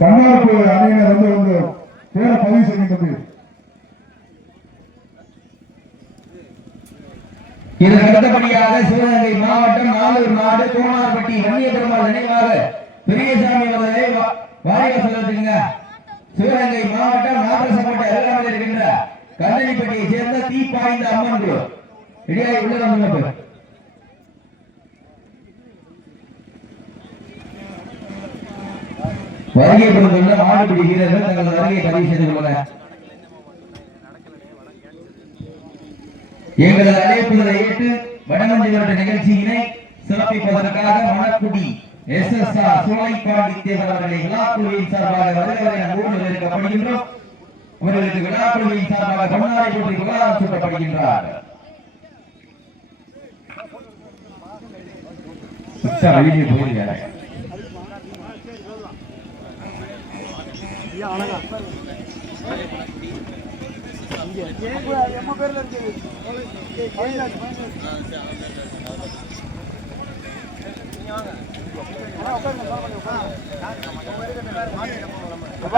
கண்ணாப்பு அணியினர் வந்து பேரை பதிவு செய்கின்றது. இதற்கு அடுத்தபடியாக சிவகங்கை மாவட்டம் நாளூர் நாடு கோமார்பட்டி வன்னிய பெருமாள் நினைவாக பெரியசாமி அவர்களை வாரிக செலுத்துங்க. சிவகங்கை மாவட்டம் நாகரசப்பட்டை அருகாமையில் இருக்கின்ற கந்தனிப்பட்டியை சேர்ந்த தீப்பாய்ந்த அம்மன் குழு இடையே உள்ள வந்து வருகை பெறுந்துள்ள மாடுபிடி வீரர்கள் தங்களது வருகையை பதிவு செய்து கொள்ள எங்களது அழைப்புகளை ஏற்று வடமஞ்சி வருட நிகழ்ச்சியினை சிறப்பிப்பதற்காக மணக்குடி SSR சோலைப்பாண்டி தேவர் அவர்களை விழாக்குழுவின் சார்பாக வருகிறவரை ஊரில் இருக்கப்படுகின்றோம். அவர்களுக்கு விழாக்குழுவின் சார்பாக பொன்னாரை போற்றி விழாரம் சூட்டப்படுகின்றார். வெளியே போயிருக்கிறார்.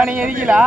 நீங்க இருக்கீங்களா?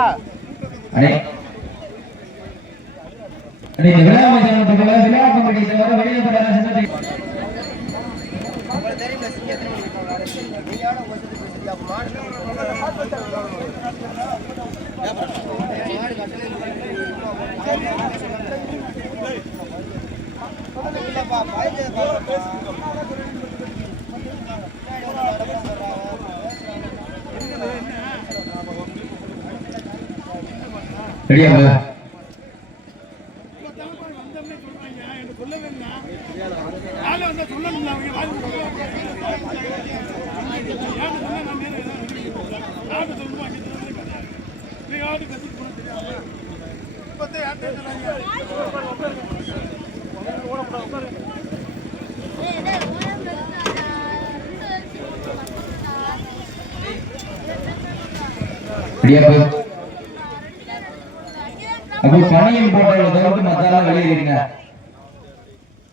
பணியும் போட்டவர்களுக்கு மத்தால வெளியேறிங்க.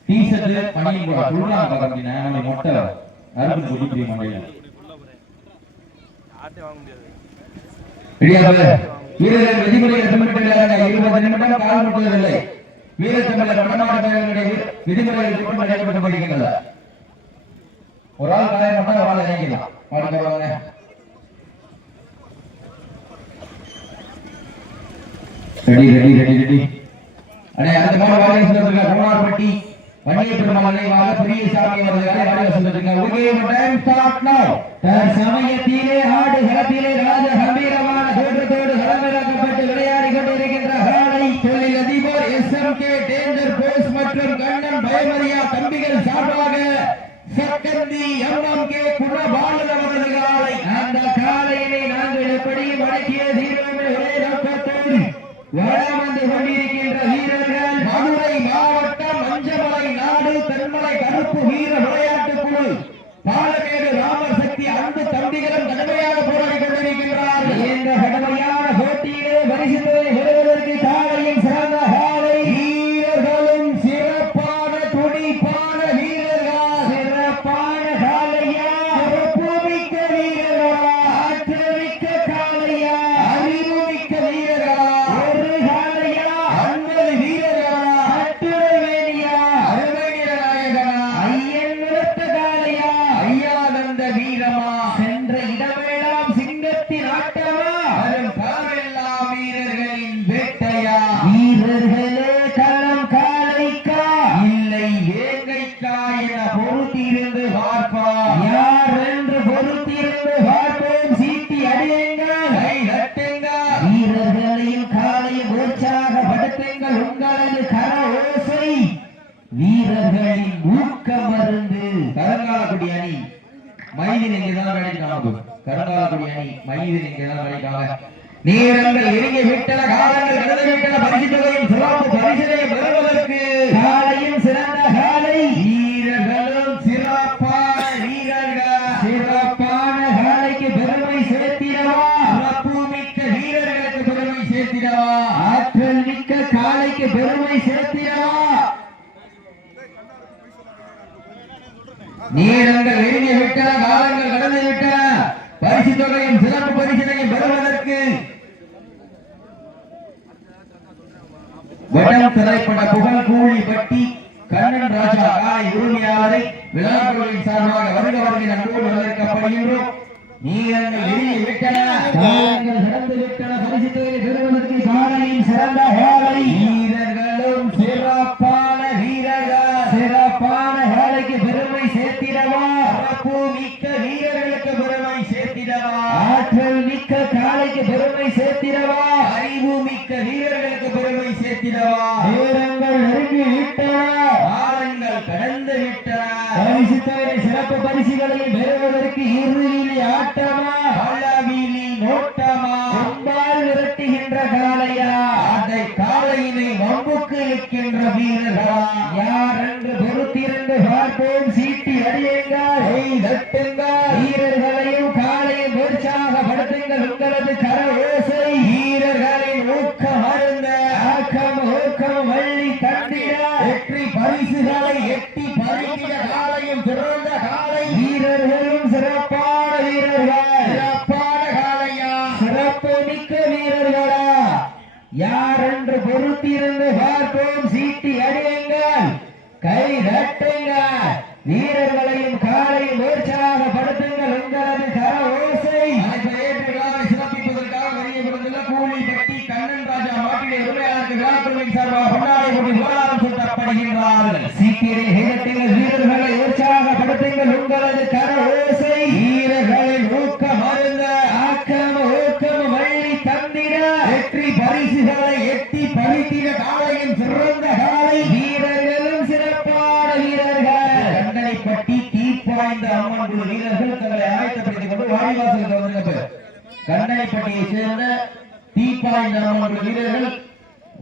டீ-ஷர்ட் பணியும் போட சொல்றாங்க பாத்தீங்கன்னா நம்ம மொட்டை அறுப்பு போட்டு புரிய மாட்டேங்குது. வீரர்கள் விதிமுறைகள் பின்பற்றுகிறாங்க. 20 நிமிடம் கால் முட்டுவதில்லை. வீரத்தமிழர் வடநாடு வீரர்களுடைய விதிமுறைகள் பின்பற்றப்படுகின்றன. ஒரு ஆள் காயப்பட்டா ஒரு ஆள் இறங்கிடலாம். பாடுவாங்க. Ready ready ready ready. அடே அந்த மாதிரி வாரிய சொல்றதுங்க. கோமார்பட்டி வன்னிய பெருமாள் நினைவாக பெரியசாமி அவர்களை வாரிய சொல்றதுங்க. ஓகே, டைம் ஸ்டார்ட் நவ. சமயத்திலே ஆடு களத்திலே ராஜ கம்பீரமான தோற்றத்தோடு களமிறக்கப்பட்டு விளையாடி கொண்டிருக்கின்ற காளை தொழில் அதிபர் SMK டேஞ்சர் போஸ் மற்றும் கண்ணன் பயமரியா தம்பிகள் சார்பாக சக்கந்தி MMK குணபாலன் அவரது காளை. அந்த காளையினை நாங்கள் எப்படி வடக்கிய தீர்வு ஒரே நோக்கத்தோடு வளம் வந்து கொண்டிருக்கின்ற வீரர்கள் மதுரை மாவட்டம் மஞ்சமலை நாடு தென்மலை கருப்பு வீர விளையாட்டு குழு பாலமேடு ராமர் சக்தி அன்பு தம்பிகளும் கடுமையாக போராடி கொண்டிருக்கின்றார்கள். இந்த கடுமையான போட்டியிலே பரிசுகளை பெறுவதற்கு காலையும் சிறந்த காலை வீரர்களும் சிறப்பான துடிப்பான வீரர்கள், சிறப்பான காலையா, சிறப்புமிக்க வீரர்களா, ஆற்றமிக்க காலையா, அறிவுமிக்க வீரர்களா, ஒரு காலையா, 50 வீரர்களா, கட்டுரை வேணியா, அருமைய நாயகனா, ஐயன் விளத்த காலையா, ஐயானந்த வீரமா, சென்ற இடமெல்லாம் சிங்கத்தின் ஆட்டமா, வரும் காலமெல்லாம் வீரர்களின் வேட்டையா, வீரர்களே களம் காலைக்கா இல்லை வேங்கைக்கா என பொறுத்திருந்து பார்ப்போம். யார் என்று பொறுத்திருந்து பார்ப்போம். சீட்டி அடியுங்கள், கை தட்டுங்கள், வீரர்களையும் காலையும் உற்சாகப்படுத்துங்கள். உங்களது கர ஓசை வீரர்களின் ஊக்க மருந்து. கருங்காலக்குடி அணி மைதின் இங்கேதான் விளையாடுறாங்க. கருங்காலக்குடி அணி மைதின் இங்கேதான் விளையாடுறாங்க. நேரங்கள் இறங்கி விட்டன, காலங்கள் கடந்து விட்டன. பரிசு தொகையும் சிறப்பு பரிசினையும் பெறுவதற்கு காலை பெருமை சேர்த்திடவா நேரங்கள் நெருங்கி விட்டன காலங்கள் கடந்து விட்டன பரிசு தொகையும் சிறப்பு பரிசினையும் பெறுவதற்கு வடம் திரைப்பட புகழ் கூலி பட்டி கண்ணன் ராஜா காலை உரிமையாளரை விழாக்குழுவின் சார்பாக வருக வருகிற அன்போடு வரவேற்கப்படுகின்றோம். நீரங்கள் நெருங்கி விட்டன காலங்கள் கடந்து விட்டன பரிசு தொகையை பெறுவதற்கு காலையின் சிறந்த வேலை வீரர்களும் சிறப்பான வீரர்கள் சிறப்பான வேலைக்கு பெருமை சேர்த்திடவா சிறப்பு மிக்க வீரர்களுக்கு பெருமை சேர்த்திடவா ஆற்றல் மிக்க காலைக்கு பெருமை சேர்த்திடவா அறிவு மிக்க வீரர்களுக்கு பெருமை சேர்த்திடவா நேரங்கள் நெருங்கி விட்டன காலங்கள் கடந்து விட்டன பரிசு தொகை சிறப்பு பரிசுகளையும் பெறுவதற்கு இறுதியிலே ஆட்டமா பலவீனி நோட்டமா அம்பால் விரட்டுகின்ற காளையா அதை காளையினை வம்புக்கு இழுக்கின்ற வீரர்களா யார் என்று பொறுத்திருந்து பார்ப்போம். சீட்டி அடியுங்கள் வீரர்களையும் காளையும் உற்சாகப்படுத்துங்கள். உங்களது கர ஓசை வீரர்களின் ஊக்கம் அருந்த ஆக்கம் ஊக்கம் வள்ளி தந்திட வெற்றி பரிசுகளை எட்டி பறிக்கிற காளையும் சிறந்த காளை வீரர்களும் சிறப்பான வீரர்கள் சிறப்பான காளையா சிறப்பு மிக்க வீரர்களா யார் என்று பொறுத்திருந்து பார்ப்போம். சீட்டி அடியுங்கள் கை தட்டுங்கள் வீரர்களையும் காலையும் உற்சாகப்படுத்துங்கள். உங்களது கர ஓசை சிறப்பிப்பதற்காக வெளியப்படுத்துள்ள கூலி பட்டி கண்ணன் ராஜா மாட்டிலே உரிமையாளருக்கு விழாக்குழுவின் சார்பாக கொண்டாடி கொண்டு விவகாரம் சுட்டப்படுகின்றார்கள். சீக்கிரம் ஹேகட்டுங்கள் வீரர்களை உற்சாகப்படுத்துங்கள். உங்களது கர ஓசை வீரர்களின் ஊக்கம் அருந்த ஆக்கம் ஊக்கம் வள்ளி தந்திட வெற்றி பரிசுகளை எட்டி பறித்திட காலையின் சிறந்த காலை வீரர்களும் சிறப்பான வீரர்கள் கண்டனைப்பட்டி தீப்பாய்ந்த அம்மன் குழு வீரர்கள் தங்களை ஆயத்தப்படுத்திக் கொண்டு வாடிவாசலுக்கு வந்திருக்க கண்டனைப்பட்டியை சேர்ந்த தீப்பாய்ந்த அம்மன் குழு வீரர்கள்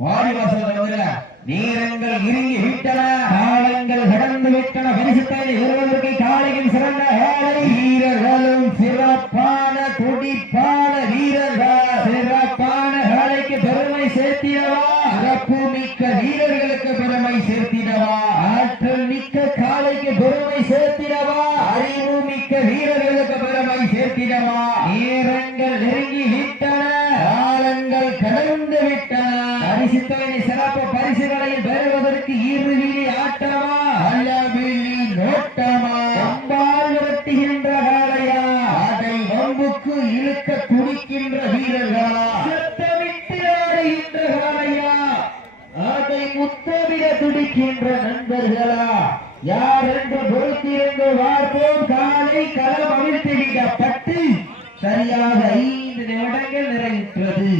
வாடிவாசலுக்கு வந்துள்ள நேரங்கள் இறுங்கி விட்டன காலங்கள் கடந்து விட்டன பரிசுத்தை வருவதற்கு காலையின் சிறந்த வேலை வீரர்களும் சிறப்பான துடிப்பான வீரர்கள் சிறப்பான வேலைக்கு பெருமை சேர்த்திடவா சிறப்பு மிக்க வீரர்களுக்கு பெருமை சேர்த்திடவா ஆற்றல் மிக்க காலைக்கு பெருமை சேர்த்திடவா அறிவு மிக்க வீரர்களுக்கு பெருமை சேர்த்திடவா நேரங்கள் நெருங்கி விட்டன காலங்கள் கடந்து விட்டன பரிசுத்தவனை சிறப்பு பரிசுகளையும் பெறுவதற்கு இறுதியிலே ஆட்டமா அல்லவில்லி நோட்டமா அம்பால் விரட்டுகின்ற காளையா அதை வம்புக்கு இழுக்க துடிக்கின்ற வீரர்களா சத்தமிட்டு ஆடுகின்ற காளையா அதை முத்தமிட துடிக்கின்ற நண்பர்களா யார் என்று பொறுத்திருந்து பார்ப்போம். காலை களம் அவிழ்த்து விடப்பட்டு சரியாக 5 நிமிடங்கள் நிறைவுற்றது.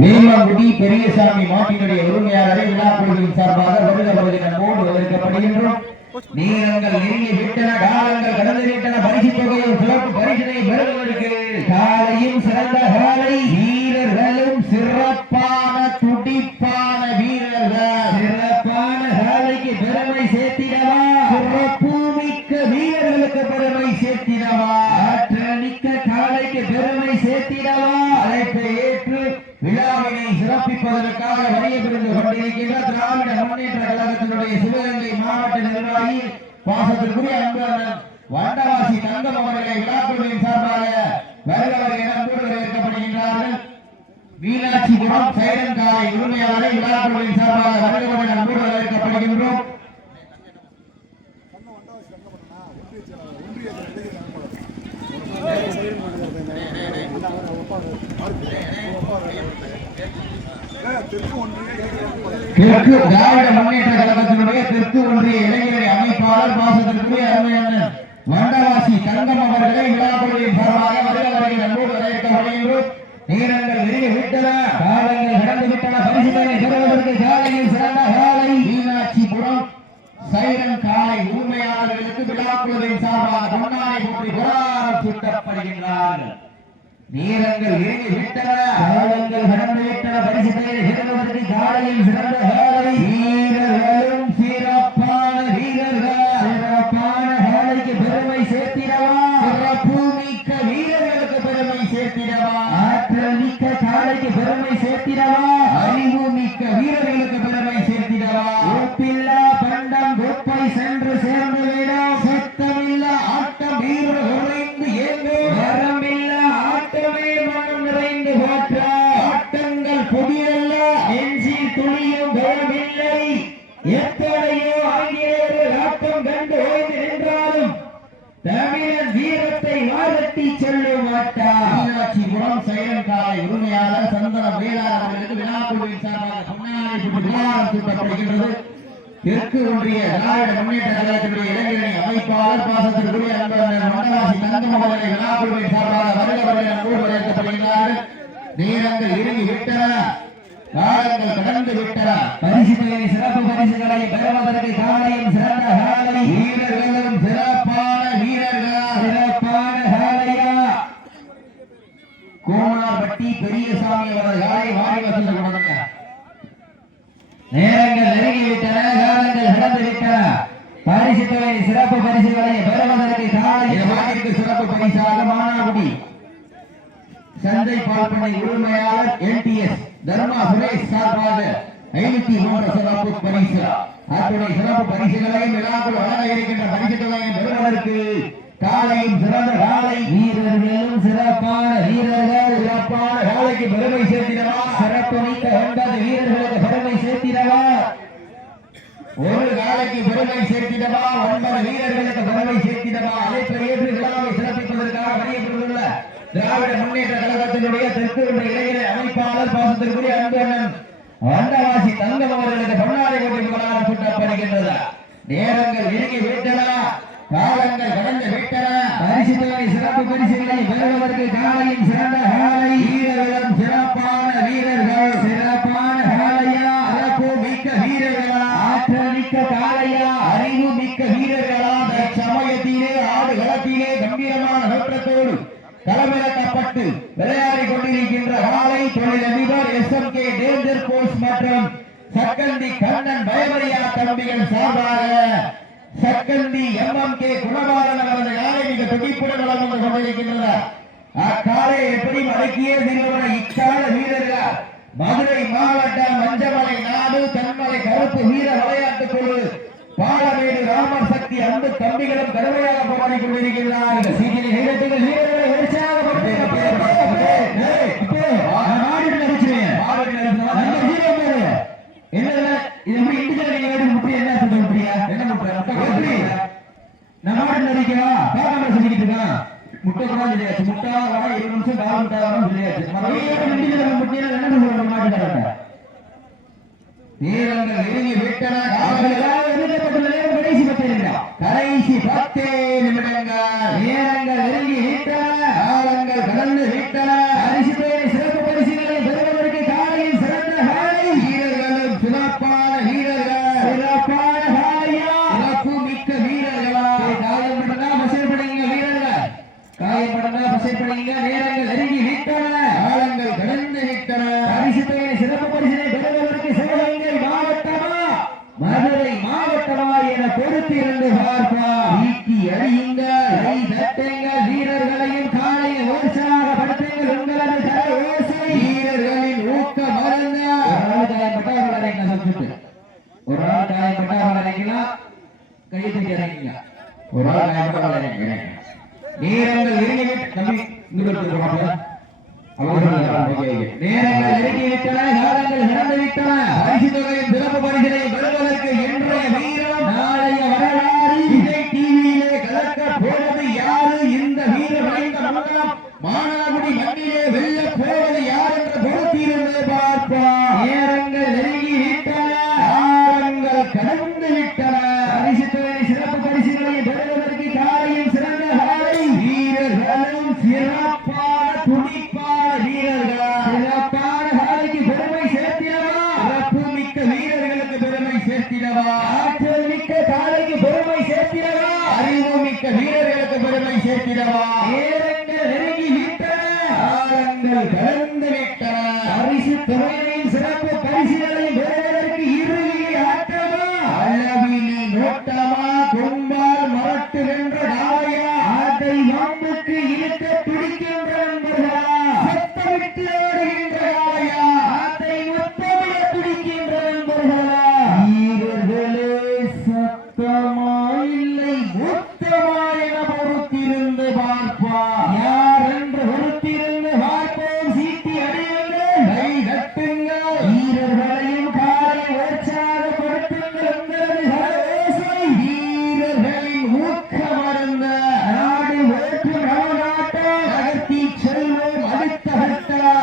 நீலங்குடி பெரியசாமி மாட்டினுடைய உரிமையாளரை விழாக்குழுவின் சார்பாக வருக வருகிற போடு வரவேற்கப்படுகின்றோம். நேரங்கள் நெருங்கி விட்டன காலங்கள் கடந்து விட்டன பரிசு தொகையும் சிறப்பு பரிசினை பெறுவதற்கு காலையும் சிறந்த காலை வீரர்களும் சிறப்பான துடிப்பான வீரர்கள் சிறப்பான காலைக்கு பெருமை சேர்த்திடவா சிறப்பு மிக்க வீரர்களுக்கு பெருமை சேர்த்திடவா ஆற்றல் மிக்க காலைக்கு பெருமை சேர்த்திடவா அழைப்பை ஏற்று விழாவினை சிறப்பிப்பதற்காக வரையப்பெருந்து கொண்டிருக்கின்ற திராவிட முன்னேற்ற கழகத்தினுடைய சிவகங்கை மாவட்ட நிர்வாகி பாசத்திற்குரிய அன்பு வண்டவாசி தங்கம் அவர்களை விழாக்குழுவின் சார்பாக வருகிறவர்கள் என அன்போடு வரவேற்கப்படுகின்றார்கள். மீனாட்சிபுரம் சைரன் காலை உரிமையாளரை விழாக்குழுவின் சார்பாக வருகிறவர்கள் அன்போடு வரவேற்கப்படுகின்றோம். தெற்கு திராவிட முன்னேற்ற கழகத்தினுடைய தெற்கு ஒன்றிய இளைஞரை அமைப்பாளர் பாசத்திற்குரிய அருமையான வண்டவாசி தங்கம் அவர்களை விழாக்குழுவின் சார்பாக வருகிறவர்கள் அன்போடு வரவேற்கப்படுகின்றோம். நேரங்கள் நெருங்கி விட்டன காலங்கள் கடந்து விட்டன பரிசுகளை பெறுவதற்கு காலையில் சிறந்த காலை மீனாட்சிபுரம் சைரன் காலை உரிமையாளர்களுக்கு விழாக்குழுவின் சார்பாக கொண்டாடி போற்றி புராணம் சுட்டப்படுகின்றார்கள். நேரங்கள் நெருங்கி விட்டன காலங்கள் கடந்து விட்டன பரிசுகளை பெறுவதற்கு காலையில் சிறந்த காலை வீரர்களும் சிறப்பான வீரர்கள் சிறப்பான காலைக்கு பெருமை சேர்த்திடவா சிறப்பு மிக்க வீரர்களுக்கு பெருமை சேர்த்திடவா ஆற்றல் மிக்க காலைக்கு பெருமை சேர்த்திடவா அறிவு மிக்க வீரர்களுக்கு பெருமை சேர்த்திடவா ஒப்பில்லா பண்டம் கோப்பை சென்று சேர்ந்து விடும் சத்தமில்ல ஆட்டம் வீரர் உறைந்து ஏங்கும் வரமில்ல ஆட்டமே மனம் நிறைந்து போற்ற ஆட்டங்கள் புதியல்ல நெஞ்சில் துளியும் பயமில்லை எத்தனையோ ஆங்கிலேயர்கள் ஆட்டம் கண்டு ஓய்ந்து நின்றாலும் தமிழன் வீரத்தை வாழட்டி செல்லும் மாட்டார். மீனாட்சிபுரம் சைரன் காலை உரிமையாளர் சந்தன வேளாளர் அவர்களுக்கு விழாக்குழுவின் சார்பாக பொன்னாடை போட்டு விழாரம் சூட்டப்படுகின்றது. தெற்கு ஒன்றிய திராவிட முன்னேற்ற கழகத்தினுடைய இளைஞரணி அமைப்பாளர் பாசத்திற்குரிய அன்பர் மண்டவாசி தங்கம் அவர்களை விழாக்குழுவின் சார்பாக வருகிறவர்கள் அன்போடு வரவேற்கப்படுகிறார்கள். நேரங்கள் இறுங்கி விட்டன, காலங்கள் கடந்து விட்டன. பரிசு தொகை சிறப்பு பரிசுகளை பெறுவதற்கு காலையும் சிறந்த காலை வீரர்களும் சிறப்பான வீரர்கள் சிறப்பான காலையா கோனார்பட்டி பெரியசாமி அவர்கள் காலை வாரி வசூல் கொடுங்க. நேரங்கள் நெருங்கிவிட்டன, காலங்கள் கடந்து விட்டன. பரிசு தொகை சிறப்பு பரிசுகளை பெறுவதற்கு காலை வாரிற்கு சிறப்பு பரிசாக மானாகுடி சந்தை பால்பனை உரிமையாளர் என்டிஎஸ் தர்மா சுரேஷ் சார்பாக 503 சிறப்பு பரிசு. அத்துணை சிறப்பு பரிசுகளையும் விழாக்குள் வழங்க இருக்கின்ற பரிசு தொகையை பெறுவதற்கு காலையும் சிறந்த காலை வீரர்களும் சிறப்பான வீரர்கள் சிறப்பான காலைக்கு பெருமை சேர்த்திடவா சிறப்பு மிக்க 9 வீரர்களுக்கு பெருமை சேர்த்திடவா ஒரு காலைக்கு பெருமை சேர்த்திடவா 9 வீரர்களுக்கு பெருமை சேர்த்திடவா அழைப்பை ஏற்று விழாவை சிறப்பிப்பதற்காக அறியப்பட்டுள்ள திராவிட முன்னேற்ற கழகத்தினுடைய தெற்கு இளைஞர் அமைப்பாளர் பாசத்திற்குரிய அன்பண்ணன் வண்டவாசி தங்கம் அவர்களுக்கு பொன்னாடை போட்டி விழாவில் சூட்டப்படுகின்றது. நேரங்கள் நெருங்கி விட்டன, காலங்கள் கடந்து விட்டன. பரிசு தொகை சிறப்பு பரிசுகளை பெறுவதற்கு காலையும் சிறந்த காலை வீரர்களும் சிறப்பான வீரர்கள் சிறப்பான காலையா சிறப்பு மிக்க வீரர்களா ஆற்றல் மிக்க காலையா அறிவு மிக்க வீரர்களா சமயத்திலே ஆடு களத்திலே கம்பீரமான தோற்றத்தோடு களமிறக்கப்பட்டு விளையாடி கொண்டிருக்கின்ற காலை தொழிலதிபர் SMK டேஞ்சர் போஸ்ட் மற்றும் சக்கந்தி கண்ணன் பயமரியா தம்பிகள் சார்பாக சக்கந்தி MMK குணபாலன் அவரது காலை மிக துடிப்புடன் வளம் வந்து கொண்டிருக்கின்றனர். அக்காலை எப்படி அடக்கியே தீர்வன இக்கால வீரர்கள் மதுரை மாவட்டம் மஞ்சமலை நாடு தன்மலை கருப்பு வீர விளையாட்டுக் குழு பாலமேடு ராமர் சக்தி அன்பு தம்பிகளும் கடுமையாக போராடி கொண்டிருக்கிறார்கள். வீரர்களை உற்சாகப்படுத்தி நாடு நடிக்கா காரணம் சொல்லிக்கிட்டு இருக்கான். முட்டை கூட சொல்லியாச்சு, முட்டா வர 2 நிமிஷம் காலம் சொல்லியாச்சு. நேரங்கள் நெருங்கி விட்டன, கடைசி 10 நிமிடங்கள். நேரங்கள் நெருங்கி விட்டன, காலங்கள் கடந்து விட்டன. பரிசு சிறப்பு பரிசுகளை பெறுவதற்கு காலையில் சிறந்த காலை வீரர்களும் சிறப்பான வீரர்கள் சிறப்பான காலையா சிறப்பு மிக்க வீரர்களா காயப்பட்டா பசைப்படுங்க வீரர்கள் காயப்பட்டா பசைப்படுங்க. நேரங்கள் நெருங்கி விட்டன, காலங்கள் கடந்து விட்டன. பரிசு சிறப்பு பரிசினை பெறுவதற்கு சிவகங்கை மாவட்டமா மதுரை மாவட்டமா என பொறுத்திருந்து பார்ப்பார். ஈட்டி அடியுங்கள், கை தட்டுங்கள், வீரர்களையும் காலையை உற்சாகப்படுத்துங்கள். உங்களது கர ஓசை வீரர்களின் ஊக்க மருங்க. ஒரு ஆள் காயப்பட்டவர்கள் இறங்கிக்கலாம், கை தூக்கி இறங்கிக்கலாம். ஒரு ஆள் காயப்பட்டவர்கள் இறங்கிக்கலாம். நேரங்கள் இறங்கிவிட்டு தம்பி நேரங்கள் நெருங்கிவிட்டன, காலங்கள் நடந்து விட்டன. பரிசு தொகையின் சிறப்பு பரிசினை பெறுவதற்கு இன்றைய வீரம் நாளைய வரலாறு விஜய் டிவியிலே கலக்க போவது யாரு? இந்த வீரம் வைத்த மன்னம் மானாகுடி மண்ணிலே வெல்ல போவது யார் என்று பொறுத்திருந்து பார்ப்போம். நேரங்கள் நெருங்கி விட்டன, காலங்கள் கடந்து விட்டன. பரிசு தொகை சிறப்பு பரிசுகளை பெறுவதற்கு காலையும் சிறந்த காலை வீரர்களும் சிறப்பான துடிப்பான வீரர்கள் சிறப்பான காலைக்கு பெருமை சேர்த்திடவா சிறப்பு மிக்க வீரர்களுக்கு பெருமை சேர்த்திடவா ஆற்றல் மிக்க காலைக்கு பெருமை சேர்த்திடவா அறிவு மிக்க வீரர்களுக்கு பெருமை சேர்த்திடவா. நேரங்கள் நெருங்கி விட்டன, காலங்கள் கடந்து விட்டன. பரிசு தொகையின் சிறப்பு பரிசுகளை பெறுவதற்கு இறுதி ஆட்டமா அளவிலி நோட்டமா கொம்பால் மரட்டு வென்ற நாயா அதை வம்புக்கு இழுக்க துடிக்கின்ற நண்பர்களா சத்தம் விளையாடுகின்ற காளையா அதை முத்தமிழ துடிக்கின்ற நண்பர்களா வீரர்களே சத்தமா இல்லை முத்தமா என பொறுத்திருந்து பார்ப்பா யார் என்று பொறுத்திருந்து பார்ப்போம் சீட்டி அடியுங்கள் கை கட்டுங்கள் வீரர்களையும் காலை உற்சாகப்படுத்துங்கள் உங்களது கரவேசை வீரர்களின் ஊக்கமருந்த நாடு வேற்று நவநாட்டம் நகர்த்தி செல்வோம் அடுத்த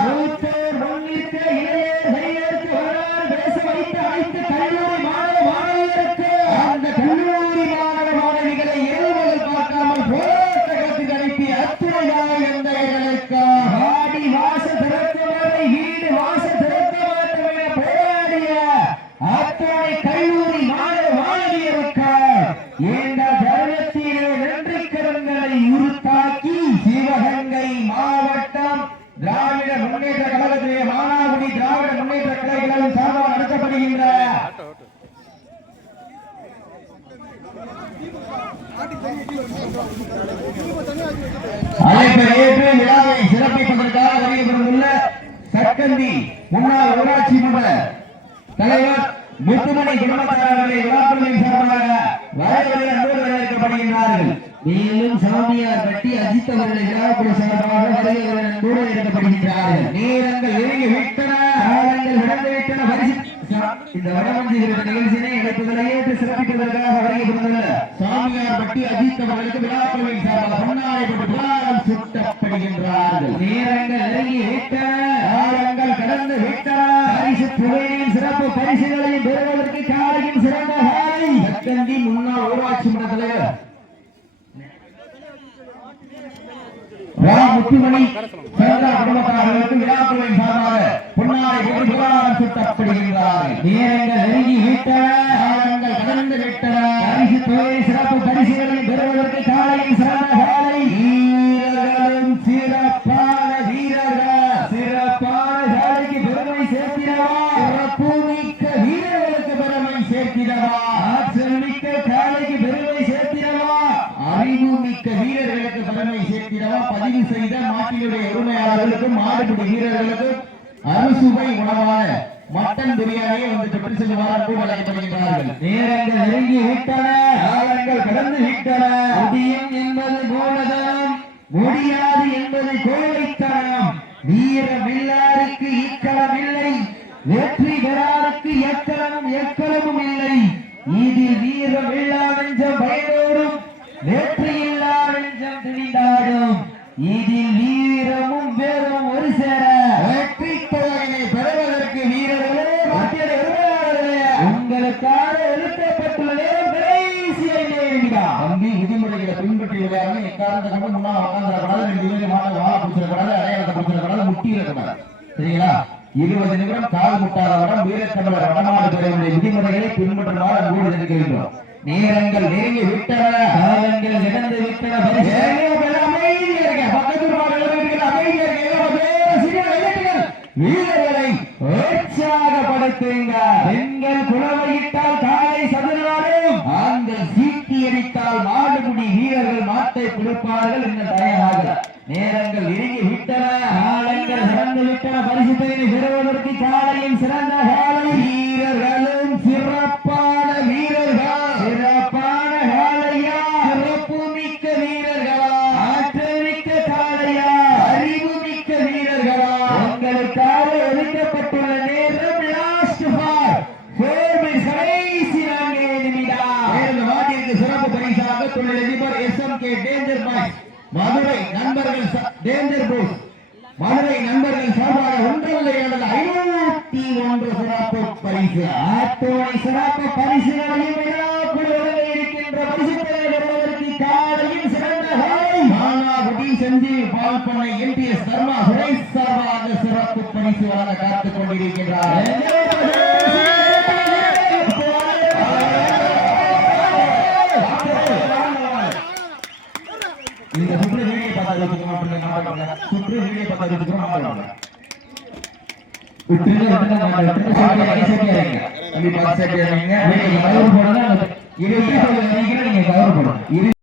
மூத்தோர் முன்னிற்க இளையர் கையெழுத்து வரலாறு பேச வைத்த அனைத்து கல்லூரி மாணவ மாணவியருக்கு அந்த கல்லூரி மாணவ மாணவிகளை எதிர்வர்கள் பார்க்காமல் போராட்ட களத்துக்கு அனுப்பி அத்துணையாய் எந்தர்களுக்கு வாடி வாச திறக்க வரை வீடு வாச திறக்க மாட்டோம் என போராடிய அத்துணை கல்லூரி மாணவ மாணவியருக்கு இந்த தருணத்திலே நன்றி கடன்களை உருத்தாக்கி சிவகங்கை மாவட்டம் திராவிட முன்னேற்ற கழகத்திலே மானாகுடி திராவிட முன்னேற்ற கழகங்களின் சார்பாக நடத்தப்படுகின்ற அழைப்பை ஏற்று விழாவை சிறப்பிப்பதற்காக வருகின்ற சட்கந்தி முன்னாள் ஊராட்சி மன்ற தலைவர் முத்துமணி குடும்பத்தாரர்களை விழாக்குழுவின் சார்பாக வரவேற்று அன்போடு வரவேற்கப்படுகின்றார்கள். மேலும் சாமியார் பட்டி அஜித் அவர்களை விழாக்குழு சார்பாக வரவேற்று அன்போடு வரவேற்கப்படுகின்றார்கள். நேரங்கள் நெருங்கி விட்டன, காலங்கள் கடந்து விட்டன. இந்த வடமஞ்சி நிகழ்ச்சியினை இணைப்புகளை ஏற்று சிறப்பிப்பதற்காக வருகின்ற சாமியார் பட்டி அஜித் அவர்களுக்கு விழாக்குழுவின் சார்பாக பொன்னாடை போட்டு புகாரம் சுட்டப்படுகின்றார்கள். நேரங்கள் நெருங்கி விட்டன, காலங்கள் கடந்து விட்டன. பரிசு தொகையின் சிறப்பு பரிசுகளையும் பெறுவதற்கு காலையின் சிறந்த காலை சட்டந்தி முன்னாள் ஊராட்சி மன்ற தலைவர் முத்துமணி சந்திரா குடும்பத்தார்களுக்கு விழாக்குழுவின் சார்பாக பொன்னாடை போட்டு புகாரம் சுட்டப்படுகின்றார்கள். நேரங்கள் நெருங்கி விட்டன, காலங்கள் கடந்து விட்டன. பரிசு தொகை சிறப்பு பரிசுகளையும் பெறுவதற்கு காலையின் சிறந்த காலை வீரர்களும் சிறப்பான வீரர்கள் சிறப்பான காலைக்கு பெருமை சேர்க்கிறவா சிறப்பு மிக்க வீரர்களுக்கு பெருமை சேர்க்கிறவா ஆற்றல் மிக்க காலைக்கு பெருமை சேர்க்கிறவா அறிவு மிக்க வீரர்களுக்கு பெருமை சேர்க்கிறவா பதிவு செய்த மாட்டினுடைய உரிமையாளர்களுக்கும் மாடுபிடி வீரர்களுக்கும் அறுசுவை உணவான மட்டன் பிரியாணியை வந்து பெற்று செல்வார் என்று அழைக்கப்படுகிறார்கள். நேரங்கள் நெருங்கி விட்டன, காலங்கள் கடந்து விட்டன. முடியும் என்பது மூலதனம், முடியாது என்பது கோழைத்தனம். வீரமில்லாருக்கு இக்களம் இல்லை, வெற்றி பெறாருக்கு எக்களமும் எக்களமும் இல்லை. இதில் வீரமில்லா நெஞ்சம் பயனோடும், வெற்றியில்லா நெஞ்சம் திணிந்தாடும். இதில் வீரமும் வேறும் ஒரு சேர வெற்றி தொகையினை பெறுவதற்கு வீரர்களே உங்களுக்காக எழுத்தப்பட்டுள்ள நேரம் கடைசி 5 நிமிடம். தம்பி விதிமுறைகளை பின்பற்றி விளையாடுங்க. எக்காரணத்தை கொண்டு முன்னால் உட்காந்துடக்கூடாது, 2 பேருக்கு மாட்ட வாழ பிடிச்சிடக்கூடாது, அடையாளத்தை பிடிச்சிடக்கூடாது, முட்டி இருக்கக்கூடாது. சரிங்களா? 20 நிமிடம் கால் முட்டாத வடம் வீரத்தமிழர் வடமாடு துறையுடைய விதிமுறைகளை பின்பற்றுமாறு அன்போடு தெரிவிக்க வேண்டும். நேரங்கள் நெருங்கி விட்டன, காலங்கள் கடந்து விட்டன. வீரர்களை உற்சாகப்படுத்துங்க. பெண்கள் குளவையிட்டால் காலை சதுராடும், ஆண்கள் சீட்டி அடித்தால் மாடுபிடி வீரர்கள் மாட்டை கொடுப்பார்கள் என்ற தயாராக. நேரங்கள் நெருங்கி விட்டன, காலங்கள் கடந்து விட்டன. பரிசுத்தினை பெறுவதற்கு காலையின் சிறந்த காலை வீரர்களும் சிறப்பான வீரர்கள் சிறப்பான காலையா சிறப்பு மிக்க வீரர்களா ஆற்றல் மிக்க காலையா அறிவு மிக்க வீரர்களா உங்களுக்காக ஒதுக்கப்பட்டுள்ள நேரம் லாஸ்ட் ஃபார் 4 மினிட்ஸ் கடைசி 4 நிமிடம். இந்த வாட்டிற்கு சிறப்பு பரிசாக தொழிலதிபர் SMK டேஞ்சர் பாய்ஸ் மதுரை நண்பர்கள் டேஞ்சர் போஸ் மதுரை நண்பர்கள் சார்பாக 501 சிறப்பு பரிசு. அத்துணை சிறப்பு பரிசுகளையும் இருக்கின்ற பரிசுகளுக்கு காலையில் சிறந்த காலை மானாகுடி செஞ்சீர் பால் பண்ணை MTS தர்மா சுரேஷ் சார்பாக சிறப்பு பரிசு வழங்க காத்துக் கொண்டிருக்கிறார். இந்த சுற்று வீடியோ பார்த்து சுற்று வீடியோ பார்த்து கவர் போடணும்.